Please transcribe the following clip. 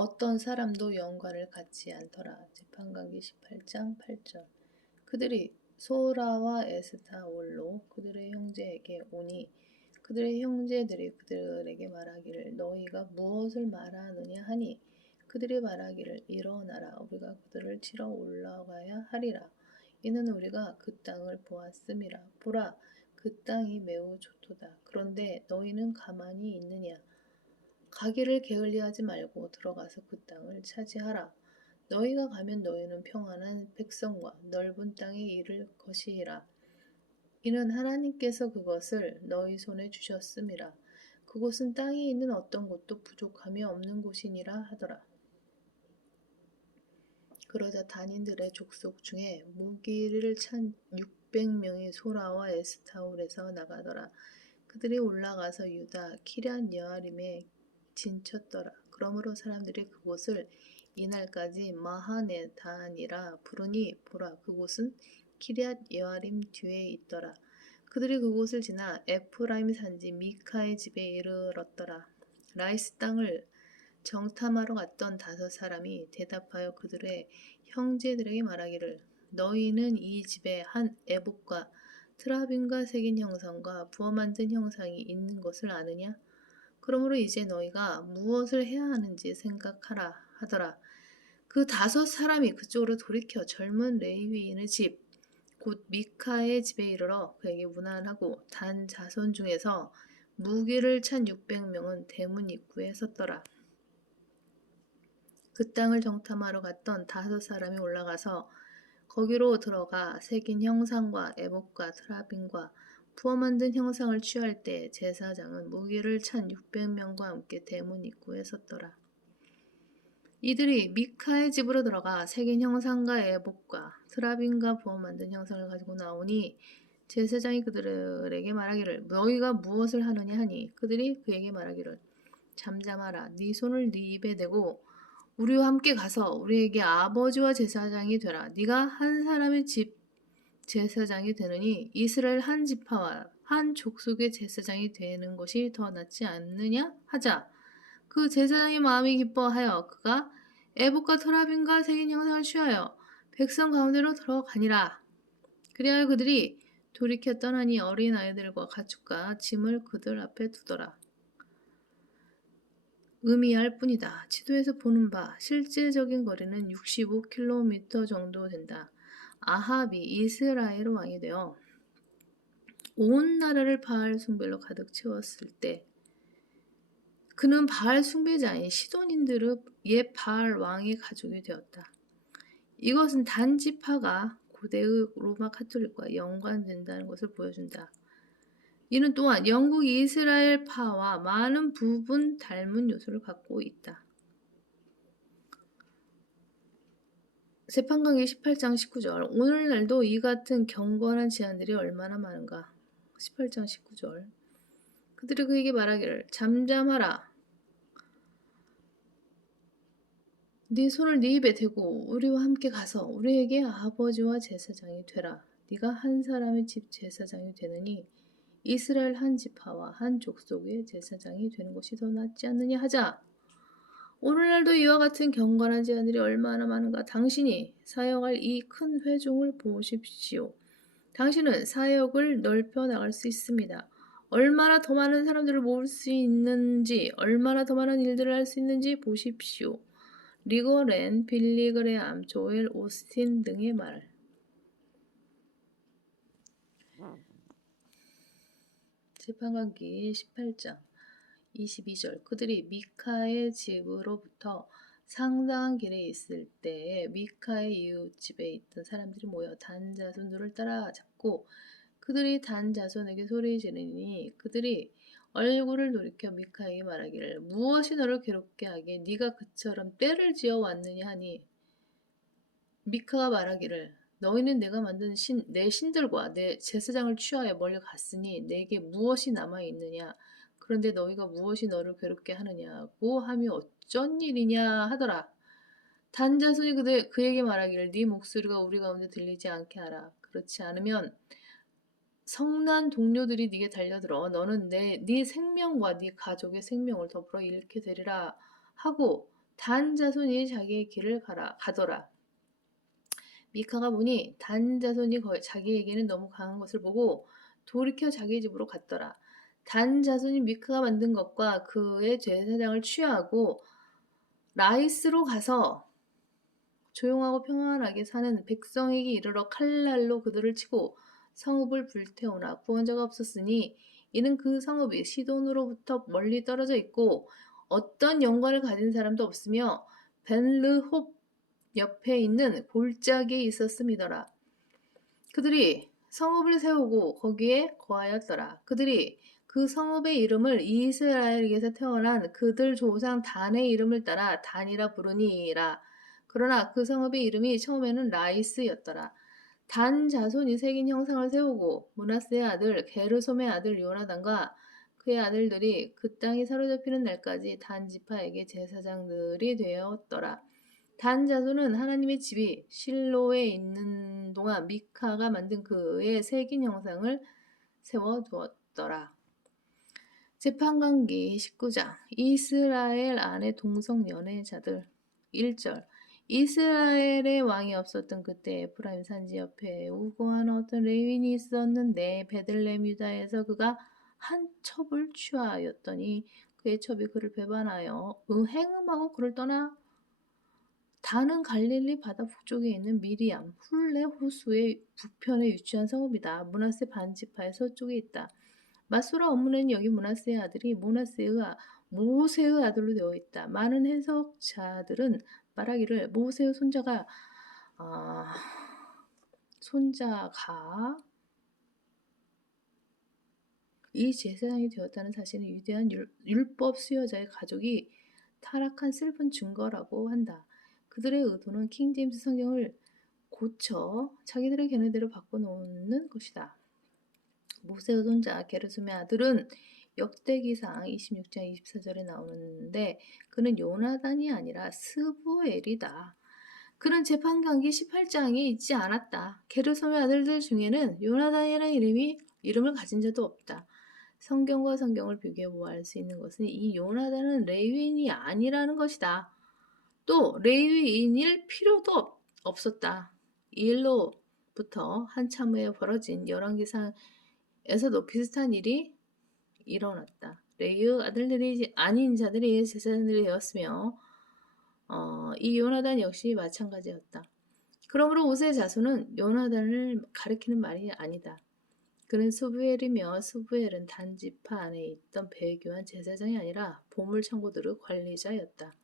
어떤 사람도 영과를 갖지 않더라. 재판관기 18장 8절. 그들이 소라와 에스타올로 그들의 형제에게 오니 그들의 형제들이 그들에게 말하기를 너희가 무엇을 말하느냐 하니 그들이 말하기를 일어나라 우리가 그들을 치러 올라가야 하리라. 이는 우리가 그 땅을 보았음이라. 보라 그 땅이 매우 좋도다. 그런데 너희는 가만히 있느냐? 가기를 게을리하지 말고 들어가서 그 땅을 차지하라. 너희가 가면 너희는 평안한 백성과 넓은 땅에 이를 것이라. 이는 하나님께서 그것을 너희 손에 주셨음이라. 그곳은 땅에 있는 어떤 곳도 부족함이 없는 곳이니라 하더라. 그러자 단인들의 족속 중에 무기를 찬 600명이 소라와 에스타올에서 나가더라. 그들이 올라가서 유다 키럇 여아림에 진쳤더라. 그러므로 사람들이 그곳을 이날까지 마하네단이라 부르니 보라 그곳은 키럇 여아림 뒤에 있더라. 그들이 그곳을 지나 에프라임 산지 미카의 집에 이르렀더라. 라이스 땅을 정탐하러 갔던 5사람이 대답하여 그들의 형제들에게 말하기를 너희는 이 집에 한 에봇과 트라빔과 새긴 형상과 부어 만든 형상이 있는 것을 아느냐? 그러므로 이제 너희가 무엇을 해야 하는지 생각하라 하더라. 그 5사람이 그쪽으로 돌이켜 젊은 레위인의 집, 곧 미카의 집에 이르러 그에게 문안하고 단 자손 중에서 무기를 찬 600명은 대문 입구에 섰더라. 그 땅을 정탐하러 갔던 5사람이 올라가서 거기로 들어가 새긴 형상과 에봇과 트라빔과 부어 만든 형상을 취할 때 제사장은 무기를 찬 600명과 함께 대문 입구에 섰더라. 이들이 미카의 집으로 들어가 새긴 형상과 에봇과 트라빔과 부어 만든 형상을 가지고 나오니 제사장이 그들에게 말하기를 너희가 무엇을 하느냐 하니 그들이 그에게 말하기를 잠잠하라 네 손을 네 입에 대고 우리와 함께 가서 우리에게 아버지와 제사장이 되라. 네가 한 사람의 집 제사장이 되느니 이스라엘 한 지파와 한 족속의 제사장이 되는 것이 더 낫지 않느냐 하자. 그 제사장의 마음이 기뻐하여 그가 에봇과 트라빔과 새긴 형상을 취하여 백성 가운데로 들어가니라. 그리하여 그들이 돌이켜 떠나니 어린 아이들과 가축과 짐을 그들 앞에 두더라. 의미할 뿐이다. 지도에서 보는 바 실제적인 거리는 65km 정도 된다. 아합이 이스라엘 왕이 되어 온 나라를 바알 숭배로 가득 채웠을 때 그는 바알 숭배자인 시돈인들의 옛 바알 왕의 가족이 되었다. 이것은 단지파가 고대의 로마 카톨릭과 연관된다는 것을 보여준다. 이는 또한 영국 이스라엘파와 많은 부분 닮은 요소를 갖고 있다. 재판관계 18장 19절 오늘날도 이 같은 경건한 제안들이 얼마나 많은가. 18장 19절 그들이 그에게 말하기를 잠잠하라. 네 손을 네 입에 대고 우리와 함께 가서 우리에게 아버지와 제사장이 되라. 네가 한 사람의 집 제사장이 되느니 이스라엘 한 지파와 한 족속의 제사장이 되는 것이 더 낫지 않느냐 하자. 오늘날도 이와 같은 경건한 제안들이 얼마나 많은가. 당신이 사역할 이 큰 회중을 보십시오. 당신은 사역을 넓혀 나갈 수 있습니다. 얼마나 더 많은 사람들을 모을 수 있는지, 얼마나 더 많은 일들을 할 수 있는지 보십시오. 리거렌, 빌리그레암, 조엘 오스틴 등의 말. 재판관기 18장 22절 그들이 미카의 집으로부터 상당한 길에 있을 때에 미카의 이웃집에 있던 사람들이 모여 단 자손들을 따라잡고 그들이 단 자손에게 소리 지르니 그들이 얼굴을 돌이켜 미카에게 말하기를 무엇이 너를 괴롭게 하게 네가 그처럼 때를 지어 왔느냐 하니 미카가 말하기를 너희는 내가 만든 내 신들과 내 제사장을 취하여 멀리 갔으니 내게 무엇이 남아있느냐 그런데 너희가 무엇이 너를 괴롭게 하느냐고 하며 어쩐 일이냐 하더라. 단자손이 그에게 말하기를 네 목소리가 우리 가운데 들리지 않게 하라. 그렇지 않으면 성난 동료들이 네게 달려들어 너는 네 생명과 네 가족의 생명을 더불어 잃게 되리라 하고 단 자손이 자기의 길을 가더라. 미카가 보니 단 자손이 자기에게는 너무 강한 것을 보고 돌이켜 자기 집으로 갔더라. 단 자손이 미카가 만든 것과 그의 제사장을 취하고 라이스로 가서 조용하고 평안하게 사는 백성에게 이르러 칼날로 그들을 치고 성읍을 불태우나 구원자가 없었으니 이는 그 성읍이 시돈으로부터 멀리 떨어져 있고 어떤 연관을 가진 사람도 없으며 벤르홉 옆에 있는 골짜기에 있었음이더라. 그들이 성읍을 세우고 거기에 거하였더라. 그들이 그 성읍의 이름을 이스라엘에게서 태어난 그들 조상 단의 이름을 따라 단이라 부르니라. 그러나 그 성읍의 이름이 처음에는 라이스였더라. 단 자손이 새긴 형상을 세우고 므낫세의 아들 게르솜의 아들 요나단과 그의 아들들이 그 땅이 사로잡히는 날까지 단 지파에게 제사장들이 되었더라. 단 자손은 하나님의 집이 실로에 있는 동안 미카가 만든 그의 새긴 형상을 세워두었더라. 재판관기 19장 이스라엘 안에 동성 연애자들 1절 이스라엘의 왕이 없었던 그때 에프라임 산지 옆에 우고한 어떤 레윈이 있었는데 베들레헴 유다에서 그가 한 첩을 취하였더니 그의 첩이 그를 배반하여 행음하고 그를 떠나 단은 갈릴리 바다 북쪽에 있는 미리암, 훌레 호수의 북편에 위치한 성읍이다. 므낫세 반지파의 서쪽에 있다. 마소라 원문에는 여기 므낫세의 아들이 모세의 아들로 되어 있다. 많은 해석자들은 말하기를 모세의 손자가 이 제사장이 되었다는 사실은 위대한 율법 수여자의 가족이 타락한 슬픈 증거라고 한다. 그들의 의도는 킹제임스 성경을 고쳐 자기들의 견해대로 바꿔놓는 것이다. 모세의 손자 게르솜의 아들은 역대기상 26장 24절에 나오는데 그는 요나단이 아니라 스부엘이다. 그는 재판관기 18장에 있지 않았다. 게르솜의 아들들 중에는 요나단이라는 이름을 가진 자도 없다. 성경과 성경을 비교해 보아할 수 있는 것은 이 요나단은 레위인이 아니라는 것이다. 또 레위인일 필요도 없었다. 이 일로부터 한참 후에 벌어진 열왕기상에서도 비슷한 일이 일어났다. 레위 아들들이 아닌 자들이 제사장들이 되었으며 이 요나단 역시 마찬가지였다. 그러므로 모세의 자손은 요나단을 가리키는 말이 아니다. 그는 스부엘이며 스부엘은 단 지파 안에 있던 배교한 제사장이 아니라 보물 창고들의 관리자였다.